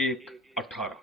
1:18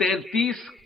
33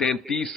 33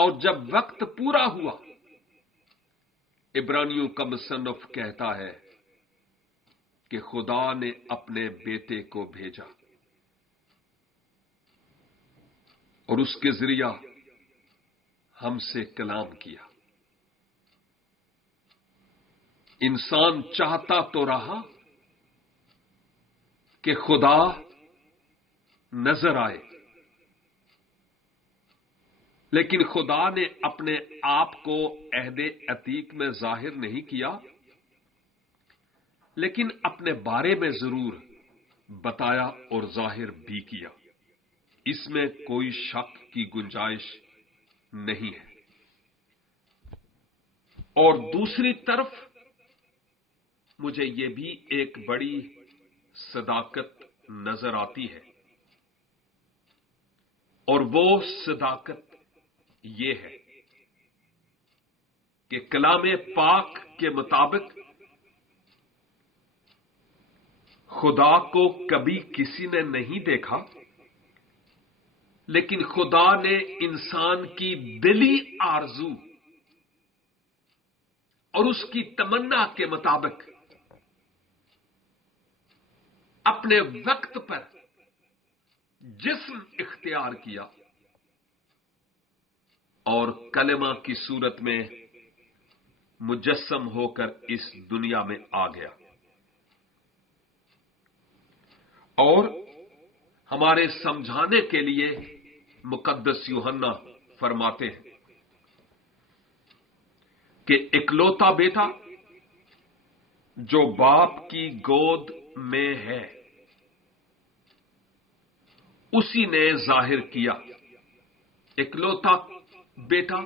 اور جب وقت پورا ہوا، عبرانیوں کا مصنف کہتا ہے کہ خدا نے اپنے بیٹے کو بھیجا اور اس کے ذریعہ ہم سے کلام کیا۔ انسان چاہتا تو رہا کہ خدا نظر آئے، لیکن خدا نے اپنے آپ کو عہد عتیق میں ظاہر نہیں کیا، لیکن اپنے بارے میں ضرور بتایا اور ظاہر بھی کیا۔ اس میں کوئی شک کی گنجائش نہیں ہے۔ اور دوسری طرف مجھے یہ بھی ایک بڑی صداقت نظر آتی ہے، اور وہ صداقت یہ ہے کہ کلام پاک کے مطابق خدا کو کبھی کسی نے نہیں دیکھا، لیکن خدا نے انسان کی دلی آرزو اور اس کی تمنا کے مطابق اپنے وقت پر جسم اختیار کیا اور کلمہ کی صورت میں مجسم ہو کر اس دنیا میں آ گیا۔ اور ہمارے سمجھانے کے لیے مقدس یوحنا فرماتے ہیں کہ اکلوتا بیٹا جو باپ کی گود میں ہے اسی نے ظاہر کیا۔ اکلوتا بیٹا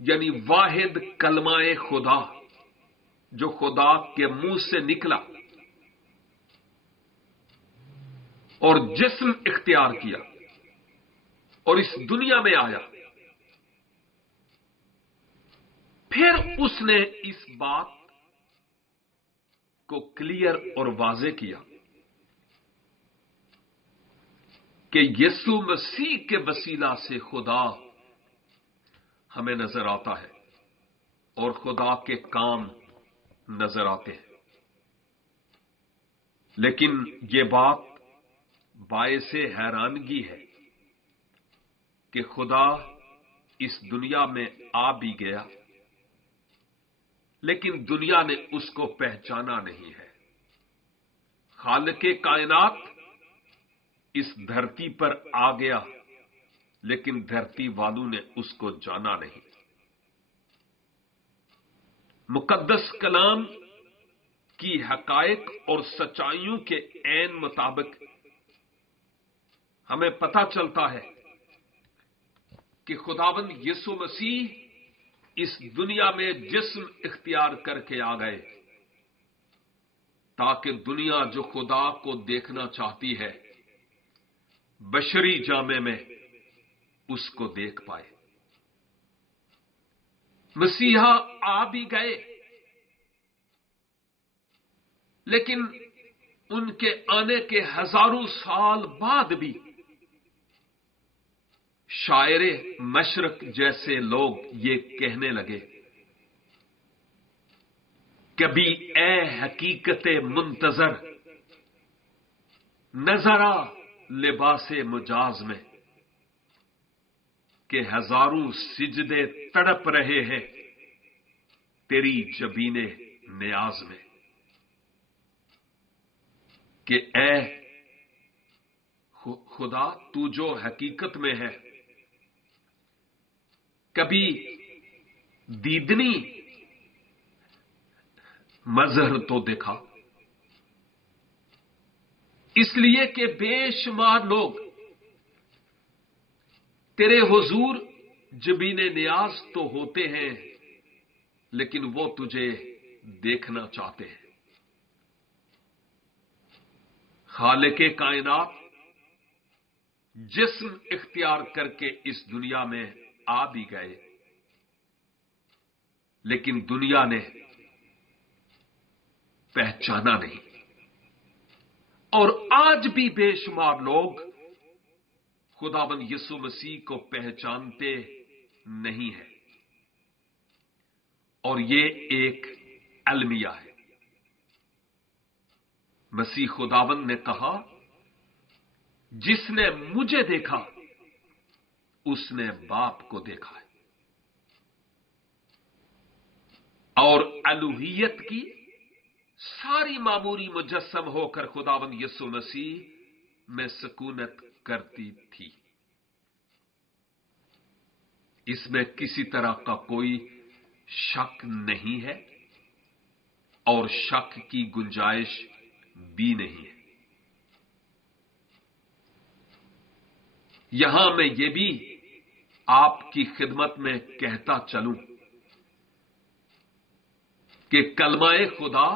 یعنی واحد کلمہ خدا جو خدا کے منہ سے نکلا اور جسم اختیار کیا اور اس دنیا میں آیا۔ پھر اس نے اس بات کو کلیئر اور واضح کیا کہ یسوع مسیح کے وسیلہ سے خدا ہمیں نظر آتا ہے اور خدا کے کام نظر آتے ہیں۔ لیکن یہ بات باعث حیرانگی ہے کہ خدا اس دنیا میں آ بھی گیا، لیکن دنیا نے اس کو پہچانا نہیں ہے۔ خالق کائنات اس دھرتی پر آ گیا، لیکن دھرتی والوں نے اس کو جانا نہیں۔ مقدس کلام کی حقائق اور سچائیوں کے عین مطابق ہمیں پتہ چلتا ہے کہ خداوند یسوع مسیح اس دنیا میں جسم اختیار کر کے آ گئے تاکہ دنیا جو خدا کو دیکھنا چاہتی ہے بشری جامے میں اس کو دیکھ پائے۔ مسیحا آ بھی گئے، لیکن ان کے آنے کے ہزاروں سال بعد بھی شاعر مشرق جیسے لوگ یہ کہنے لگے، کبھی اے حقیقت منتظر نظر آ لباس مجاز میں، کہ ہزاروں سجدے تڑپ رہے ہیں تیری جبین نیاز میں، کہ اے خدا تو جو حقیقت میں ہے کبھی دیدنی مظہر تو دکھا۔ اس لیے کہ بے شمار لوگ تیرے حضور جبین نیاز تو ہوتے ہیں، لیکن وہ تجھے دیکھنا چاہتے ہیں۔ خالق کائنات جسم اختیار کر کے اس دنیا میں آ بھی گئے، لیکن دنیا نے پہچانا نہیں۔ اور آج بھی بے شمار لوگ خداوند یسوع مسیح کو پہچانتے نہیں ہے، اور یہ ایک المیہ ہے۔ مسیح خداوند نے کہا، جس نے مجھے دیکھا اس نے باپ کو دیکھا ہے، اور الوہیت کی ساری معموری مجسم ہو کر خداوند یسوع مسیح میں سکونت کرتی تھی۔ اس میں کسی طرح کا کوئی شک نہیں ہے، اور شک کی گنجائش بھی نہیں ہے۔ یہاں میں یہ بھی آپ کی خدمت میں کہتا چلوں کہ کلمہ خدا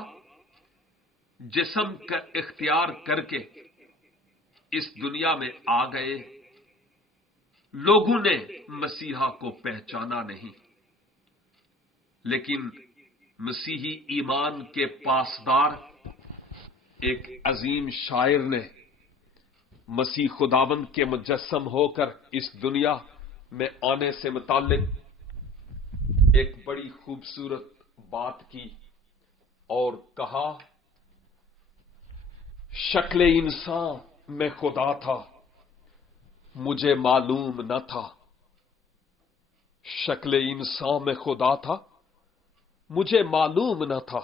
جسم کا اختیار کر کے اس دنیا میں آ گئے، لوگوں نے مسیحا کو پہچانا نہیں، لیکن مسیحی ایمان کے پاسدار ایک عظیم شاعر نے مسیح خداوند کے مجسم ہو کر اس دنیا میں آنے سے متعلق ایک بڑی خوبصورت بات کی اور کہا، شکل انسان میں خدا تھا، مجھے معلوم نہ تھا۔ شکل انسان میں خدا تھا، مجھے معلوم نہ تھا۔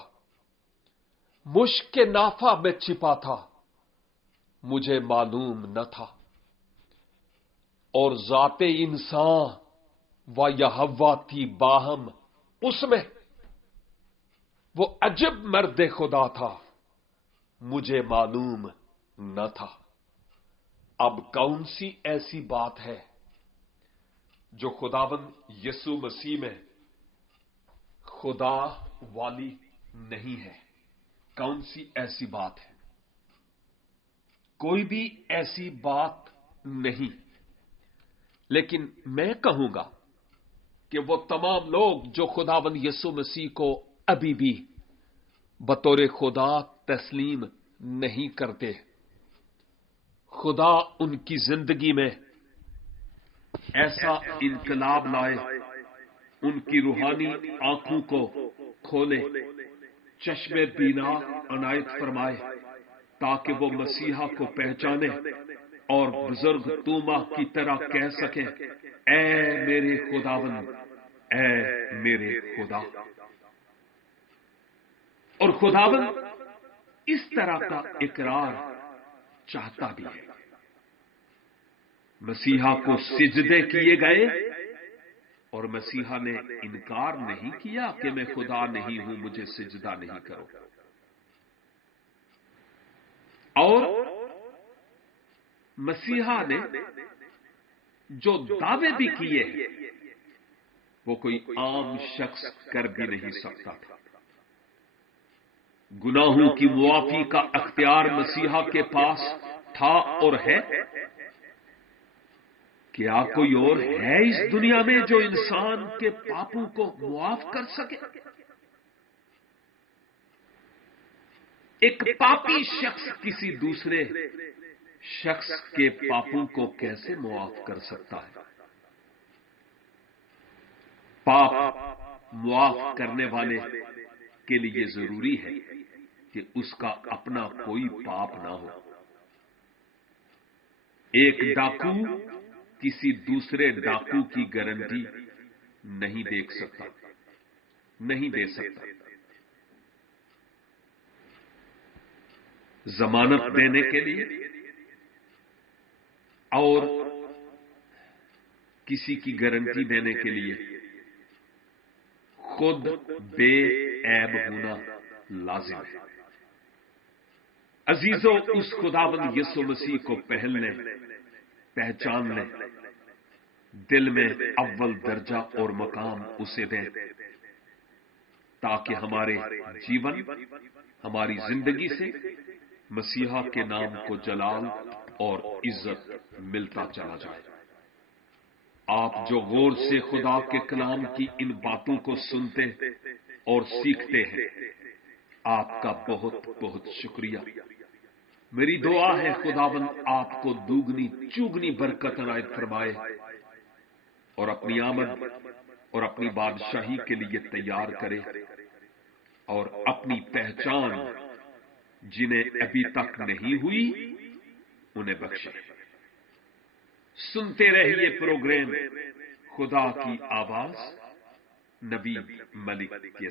مشک کے نافہ میں چھپا تھا، مجھے معلوم نہ تھا۔ اور ذات انسان و یہوہ تھی باہم اس میں، وہ عجب مرد خدا تھا، مجھے معلوم نہ تھا۔ اب کون سی ایسی بات ہے جو خداوند یسوع مسیح میں خدا والی نہیں ہے؟ کون سی ایسی بات ہے؟ کوئی بھی ایسی بات نہیں، لیکن میں کہوں گا کہ وہ تمام لوگ جو خداوند یسوع مسیح کو ابھی بھی بطور خدا تسلیم نہیں کرتے، خدا ان کی زندگی میں ایسا انقلاب لائے، ان کی روحانی آنکھوں کو کھولے، چشم بینا عنایت فرمائے، تاکہ وہ مسیحا کو پہچانے اور بزرگ توما کی طرح کہہ سکیں، اے میرے خداوند، اے میرے خدا۔ اور خداوند اس طرح کا اقرار چاہتا بھی ہے۔ مسیحا کو سجدے کیے گئے اور مسیحا نے انکار نہیں کیا کہ میں خدا نہیں ہوں، مجھے سجدہ نہیں کرو۔ اور مسیحا نے جو دعوے بھی کیے وہ کوئی عام شخص کر بھی نہیں سکتا تھا۔ گناہوں کی معافی کا اختیار مسیحا کے پاس تھا اور ہے۔ کیا کوئی اور ہے اس دنیا میں جو انسان کے پاپوں کو معاف کر سکے؟ ایک پاپی شخص کسی دوسرے شخص کے پاپوں کو کیسے معاف کر سکتا ہے؟ پاپ معاف کرنے والے کے لیے ضروری ہے کہ اس کا اپنا کوئی پاپ نہ ہو۔ ایک ڈاکو کسی دوسرے ڈاکو کی گارنٹی نہیں دے سکتا۔ ضمانت دینے کے لیے اور کسی کی گارنٹی دینے کے لیے خود بے عیب ہونا لازم ہے۔ عزیزو، اس خداوند یسوع مسیح کو پہچان لیں، دل میں اول درجہ اور مقام اسے دیں، تاکہ ہمارے جیون، ہماری زندگی سے مسیحا کے نام کو جلال اور عزت ملتا چلا جائے۔ آپ جو غور سے خدا کے کلام کی ان باتوں کو سنتے اور سیکھتے ہیں، آپ کا بہت بہت شکریہ۔ میری دعا ہے خداوند آپ کو دوگنی چوگنی برکت عنایت فرمائے، اور اپنی آمد اور اپنی بادشاہی کے لیے تیار کرے، اور اپنی پہچان جنہیں ابھی تک نہیں ہوئی انہیں بخشے۔ سنتے رہیے پروگرام خدا کی آواز نبی ملک کے